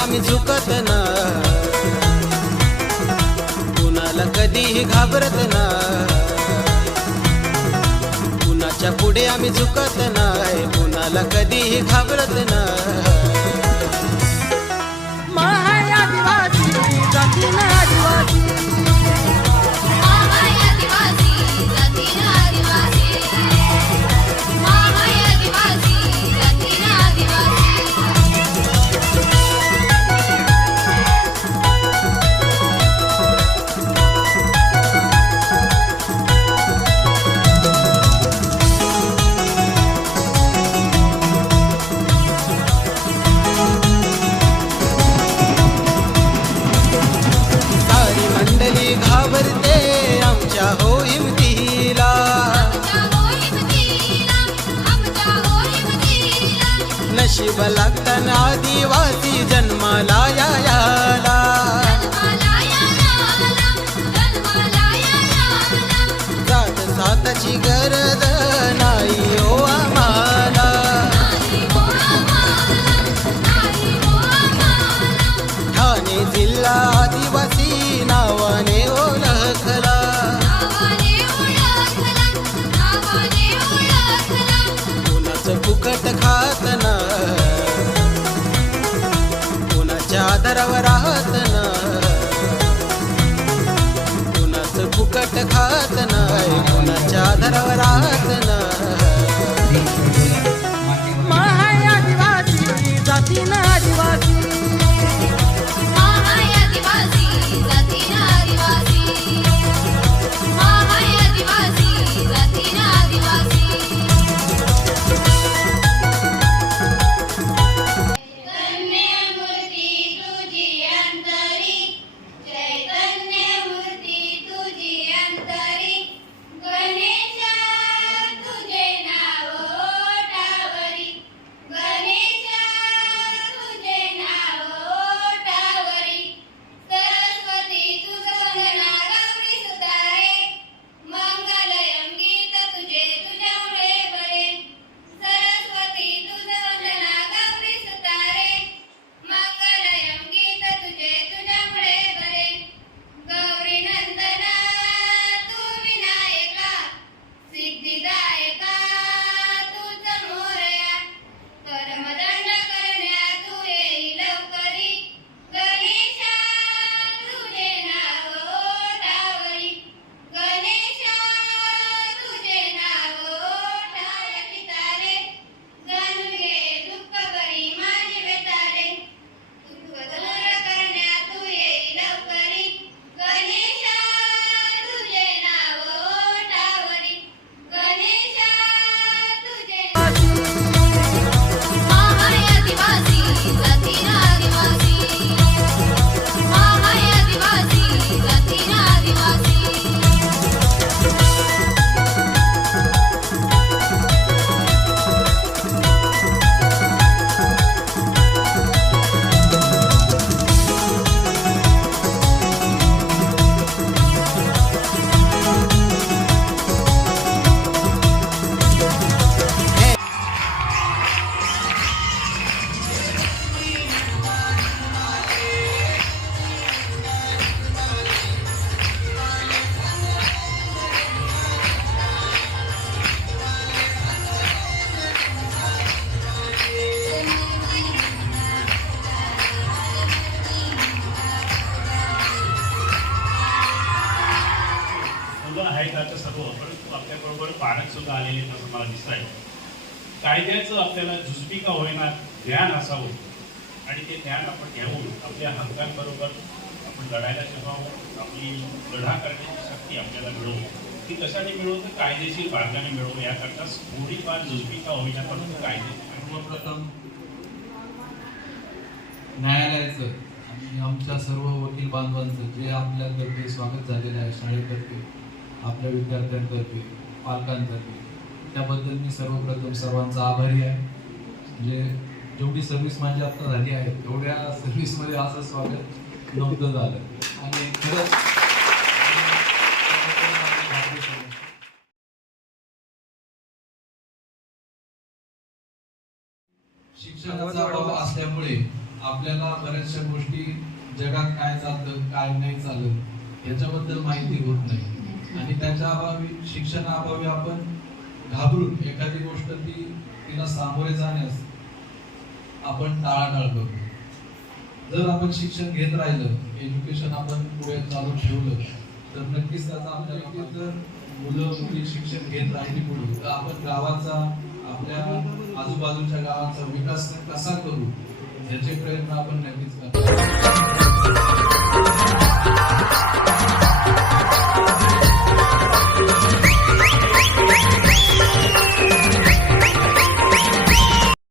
आम्ही झुकत ना, कुणाला कधीही घाबरत ना, कुणाच्या पुढे आम्ही झुकत नाही, कुणाला कधीही घाबरत ना. घाबरते आमच्या हो हिमतीला, नशीब लागताना आदिवासी जन्माला याला. जात साताची गरज नाही हो आम्हाला, ठाणे जिल्हा आदिवासी नावाने ओळखला. कोणाचं फुकट खात ना, कोणाच्या आधारावर राहत ना, कोणाचं फुकट खात नाही, कोणाच्या आधारावर राहत ना. आदिवासी जातीनं आदिवासी, सर्व परंतु आपल्याबरोबर पालक सुद्धा आलेले असं मला दिसत आहे. कायद्याचं आपल्याला झुजबिका होईना ज्ञान असावं आणि ते ज्ञान आपण घेऊन आपल्या हक्कांबरोबर आपण लढायला शिकावं, आपली लढा करण्याची शक्ती आपल्याला मिळवू. ती कशाने मिळवू तर कायदेशीर मार्गाने मिळवू. याकरता थोडीफार झुजबिका होईना परंतु कायदे सर्वप्रथम न्यायालयाचं आणि आमच्या सर्व वकील बांधवांचं जे आपल्यातर्फे स्वागत झालेलं आहे, शाळेतर्फे, आपल्या विद्यार्थ्यांतर्फे, पालकांतर्फे, त्याबद्दल मी सर्वप्रथम सर्वांचा आभारी आहे. म्हणजे जेवढी सर्व्हिस माझी आता झाली आहे तेवढ्या सर्व्हिसमध्ये असं स्वागत नव्हतं झालं आणि खरंच शिक्षणाचा अभाव असल्यामुळे आपल्याला बऱ्याचशा गोष्टी जगात काय चालतं काय नाही चालत याच्याबद्दल माहिती होत नाही आणि त्याच्या अभावी शिक्षणाअभावी आपण घाबरून एखादी गोष्ट तिला सामोरे जाण्यास आपण टाळाटाळ करतो. जर आपण शिक्षण घेत राहिलं, एज्युकेशन आपण पुढे चालू ठेवलं तर नक्कीच त्याचा आपल्याला जर मुलं मुली शिक्षण घेत राहिली पुढे तर आपण गावाचा आपल्या आजूबाजूच्या गावाचा विकास कसा करू याचे प्रयत्न आपण नक्कीच करतो.